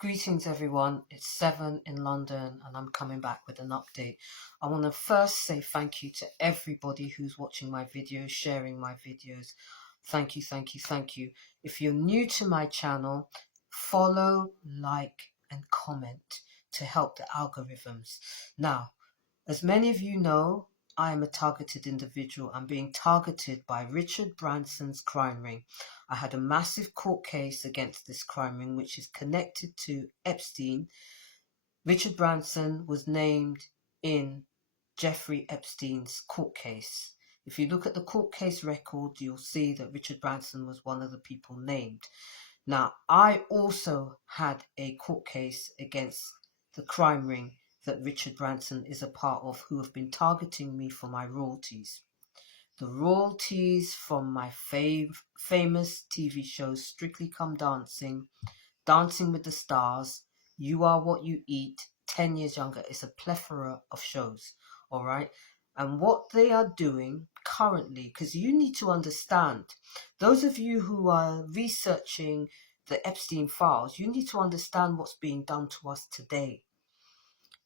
Greetings everyone, it's 7 in London and I'm coming back with an update. I want to first say thank you to everybody who's watching my videos, sharing my videos. Thank you, thank you, thank you. If you're new to my channel, follow, like and comment to help the algorithms. Now, as many of you know, I am a targeted individual. I'm being targeted by Richard Branson's crime ring. I had a massive court case against this crime ring, which is connected to Epstein. Richard Branson was named in Jeffrey Epstein's court case. If you look at the court case record, you'll see that Richard Branson was one of the people named. Now, I also had a court case against the crime ring that Richard Branson is a part of, who have been targeting me for my royalties. The royalties from my famous TV shows, Strictly Come Dancing, Dancing with the Stars, You Are What You Eat, 10 Years Younger. It's a plethora of shows, all right? And what they are doing currently, because you need to understand, those of you who are researching the Epstein files, you need to understand what's being done to us today.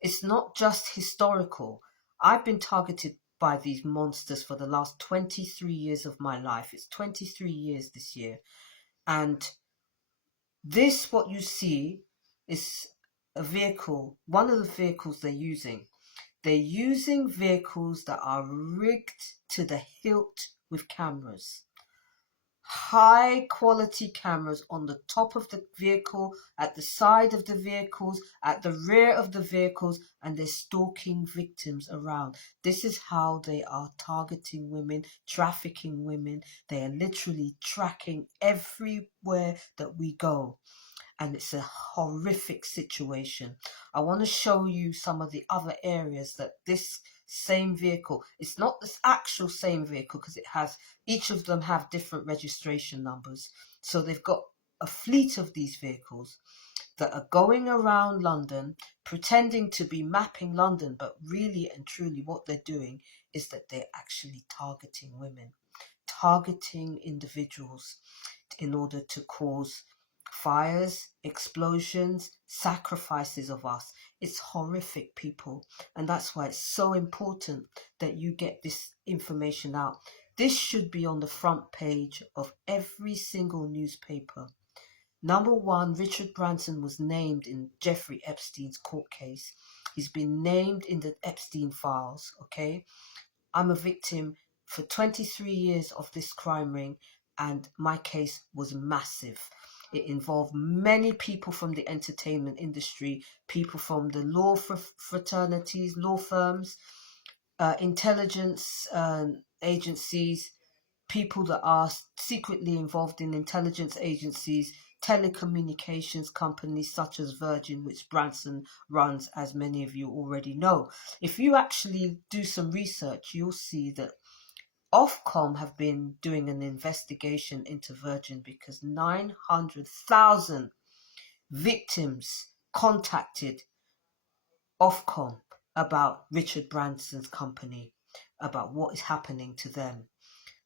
It's not just historical. I've been targeted by these monsters for the last 23 years of my life. It's 23 years this year. And this, what you see, is a vehicle, one of the vehicles they're using. They're using vehicles that are rigged to the hilt with cameras. High quality cameras on the top of the vehicle, at the side of the vehicles, at the rear of the vehicles, and they're stalking victims around. This is how they are targeting women, trafficking women. They are literally tracking everywhere that we go. And it's a horrific situation. I want to show you some of the other areas that this same vehicle, it's not this actual same vehicle, because it has, each of them have different registration numbers. So they've got a fleet of these vehicles that are going around London, pretending to be mapping London, but really and truly what they're doing is that they're actually targeting women, targeting individuals in order to cause fires, explosions, sacrifices of us. It's horrific, people, and that's why it's so important that you get this information out. This should be on the front page of every single newspaper. Number one, Richard Branson was named in Jeffrey Epstein's court case. He's been named in the Epstein files, okay? I'm a victim for 23 years of this crime ring, and my case was massive. It involved many people from the entertainment industry, people from the law fraternities, law firms, intelligence agencies, people that are secretly involved in intelligence agencies, telecommunications companies such as Virgin, which Branson runs, as many of you already know. If you actually do some research, you'll see that Ofcom have been doing an investigation into Virgin because 900,000 victims contacted Ofcom about Richard Branson's company, about what is happening to them.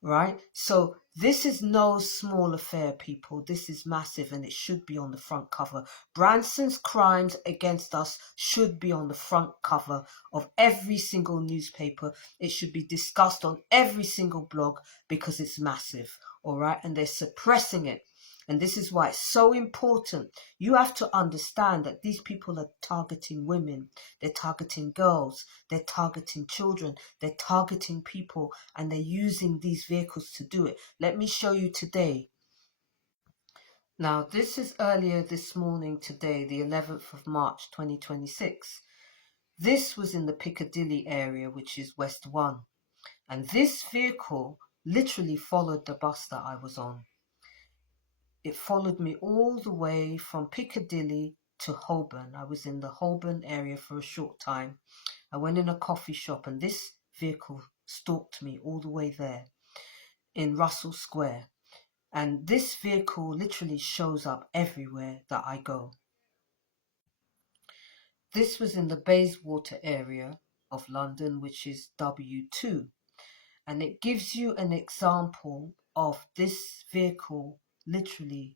Right? So this is no small affair, people. This is massive, and it should be on the front cover. Branson's crimes against us should be on the front cover of every single newspaper. It should be discussed on every single blog because it's massive, all right? And they're suppressing it. And this is why it's so important. You have to understand that these people are targeting women, they're targeting girls, they're targeting children, they're targeting people, and they're using these vehicles to do it. Let me show you today. Now, this is earlier this morning today, the 11th of March, 2026. This was in the Piccadilly area, which is West 1. And this vehicle literally followed the bus that I was on. It followed me all the way from Piccadilly to Holborn. I was in the Holborn area for a short time. I went in a coffee shop and this vehicle stalked me all the way there in Russell Square. And this vehicle literally shows up everywhere that I go. This was in the Bayswater area of London, which is W2. And it gives you an example of this vehicle literally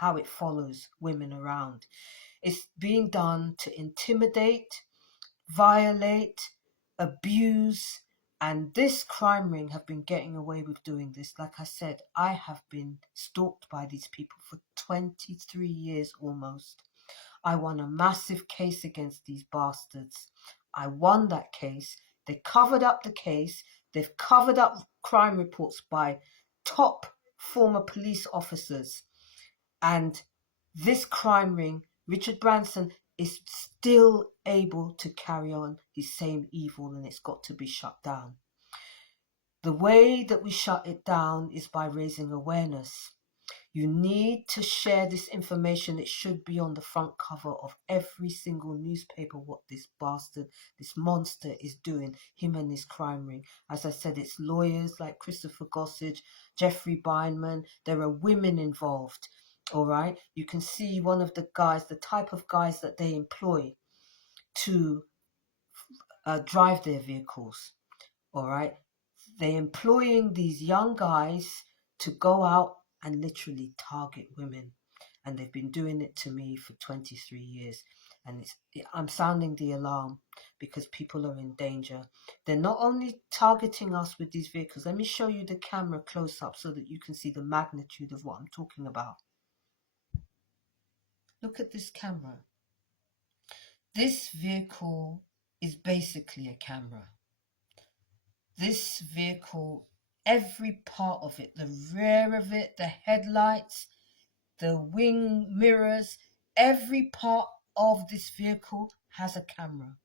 how it follows women around. It's being done to intimidate, violate, abuse, and this crime ring have been getting away with doing this. Like I said, I have been stalked by these people for 23 years almost. I won a massive case against these bastards. I won that case. They covered up the case. They've covered up crime reports by top former police officers. And this crime ring, Richard Branson, is still able to carry on his same evil, and it's got to be shut down. The way that we shut it down is by raising awareness. You need to share this information. It should be on the front cover of every single newspaper what this bastard, this monster is doing, him and his crime ring. As I said, it's lawyers like Christopher Gossage, Jeffrey Bindman. There are women involved, all right? You can see one of the guys, the type of guys that they employ to drive their vehicles, all right? They're employing these young guys to go out and literally target women. And they've been doing it to me for 23 years. And I'm sounding the alarm because people are in danger. They're not only targeting us with these vehicles. Let me show you the camera close up so that you can see the magnitude of what I'm talking about. Look at this camera. This vehicle is basically a camera. This vehicle, every part of it, the rear of it, the headlights, the wing mirrors, every part of this vehicle has a camera.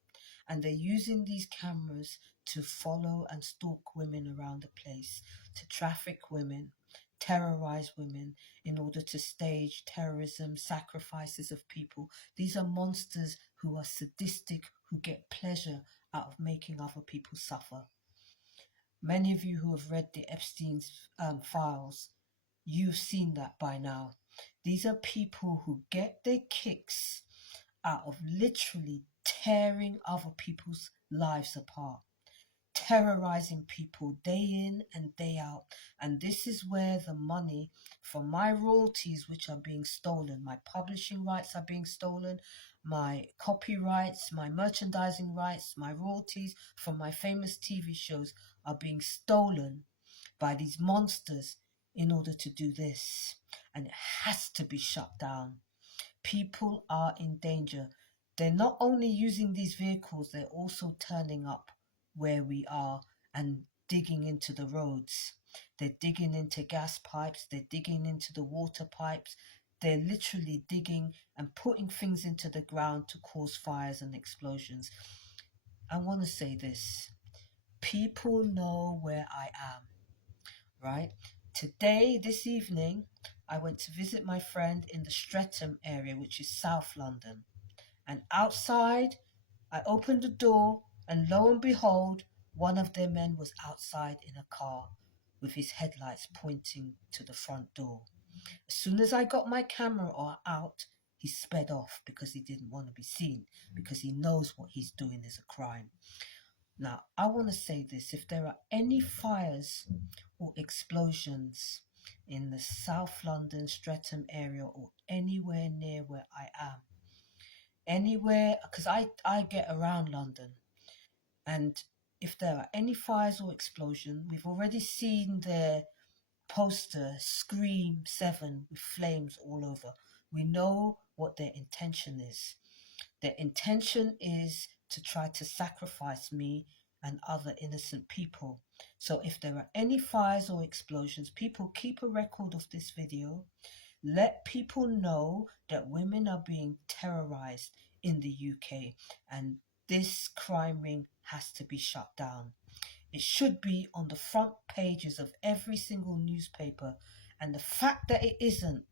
And they're using these cameras to follow and stalk women around the place, to traffic women, terrorize women in order to stage terrorism, sacrifices of people. These are monsters who are sadistic, who get pleasure out of making other people suffer. Many of you who have read the Epstein's files, you've seen that by now. These are people who get their kicks out of literally tearing other people's lives apart, terrorizing people day in and day out. And this is where the money from my royalties, which are being stolen, my publishing rights are being stolen, my copyrights, my merchandising rights, my royalties from my famous TV shows are being stolen by these monsters in order to do this. And it has to be shut down. People are in danger. They're not only using these vehicles, they're also turning up where we are and digging into the roads. They're digging into gas pipes, they're digging into the water pipes. They're literally digging and putting things into the ground to cause fires and explosions. I want to say this. People know where I am, right? Today, this evening, I went to visit my friend in the Streatham area, which is South London. And outside, I opened the door, and lo and behold, one of their men was outside in a car with his headlights pointing to the front door. As soon as I got my camera out, he sped off because he didn't want to be seen, because he knows what he's doing is a crime. Now, I want to say this. If there are any fires or explosions in the South London, Streatham area or anywhere near where I am, anywhere, because I get around London, and if there are any fires or explosion, we've already seen their poster, Scream 7, with flames all over. We know what their intention is. Their intention is to try to sacrifice me and other innocent people. So if there are any fires or explosions, people keep a record of this video. Let people know that women are being terrorized in the UK, and this crime ring has to be shut down. It should be on the front pages of every single newspaper. And the fact that it isn't,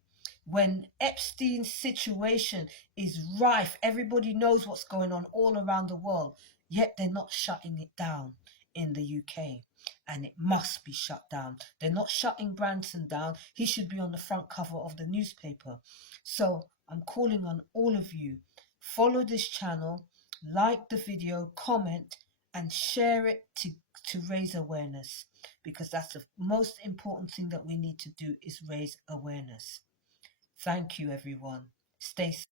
when Epstein's situation is rife, everybody knows what's going on all around the world, yet they're not shutting it down in the UK. And it must be shut down. They're not shutting Branson down. He should be on the front cover of the newspaper. So I'm calling on all of you, follow this channel, like the video, comment, and share it to raise awareness, because that's the most important thing that we need to do, is raise awareness. Thank you, everyone. Stay safe.